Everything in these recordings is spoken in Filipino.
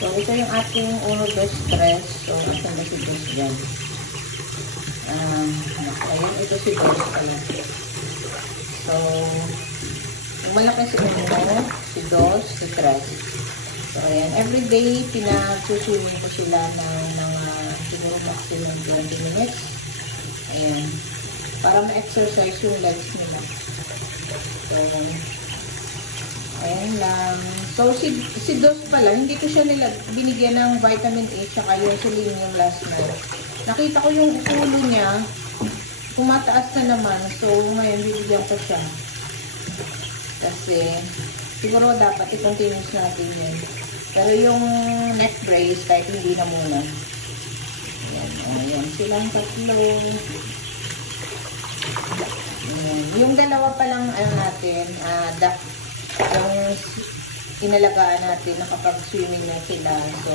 So, ito yung ating uno, dos, tres. So, asan na si dos dyan? Ayan, ito si dos pala. So, yung malaki si uno, si dos, si tres. So, ayan. Everyday, pinag-swimming ko sila ng mga siguro maximum 20 minutes. Ayan. Para ma-exercise yung legs nila. So, ayan lang. So, si dos pala, hindi ko siya binigyan ng vitamin A tsaka yung selenium last night. Nakita ko yung ulo niya, kumataas na naman. So, ngayon, bibigyan ko siya. Kasi, siguro dapat i-continuous natin yun. Pero yung neck brace, kahit hindi na muna. Ayan, ayan. Silang tatlo. Ayan. Yung dalawa palang, natin, yung inalagaan natin, nakapag-swimming na sila. So,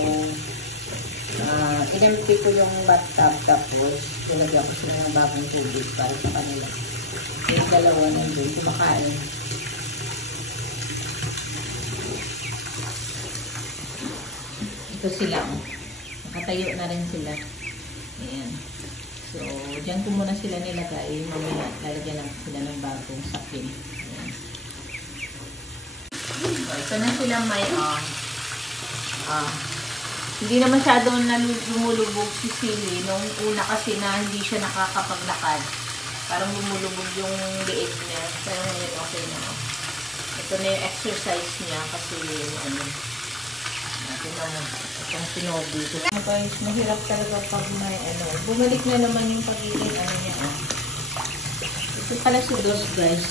inempty ko yung bathtub, tapos nilagyan ko sila ng bagong tubig para sa kanila. Yung dalawa nandun, kumakain. Ito sila. Nakatayo na rin sila. Ayan. So, dyan ko muna sila nilagay. Mamaya, lalagyan lang sila ng bagong sakin. Ayan. So, ito na sila may hindi na masyadong lumulubog si Silly. Nung una kasi na hindi siya nakakapaglakad. Parang lumulubog yung liit niya. Pero ngayon okay na. Ito na yung exercise niya kasi natin na itong sinobi. So guys, mahirap talaga pag may bumalik na naman yung pagiging niya. Ito pala si dos guys.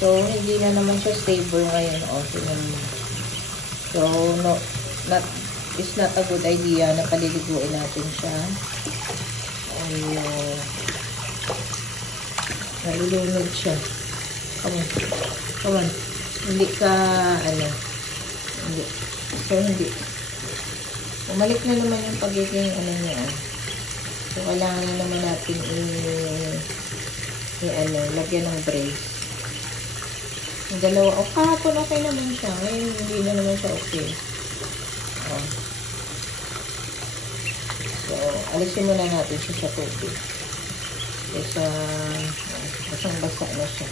So hindi na naman siya stable ngayon. So it's not a good idea na paliliguin natin siya. Nalulunod siya. Come on. Hindi ka, hindi. So, hindi. Umalik na naman yung pagiging, niya. So, kailangan na naman natin lagyan ng brace. Yung dalawa, kahapon okay naman siya. Ngayon, hindi na naman siya okay. So, alisin muna natin siya sa tubig. Kasi, basang-basa na siya.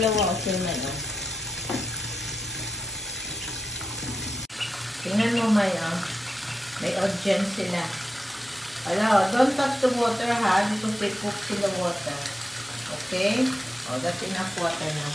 Dalawa okay naman, Tingnan mo, may audience sila. Don't touch the water, ha? Because they cook in the water. Okay? That's enough water na.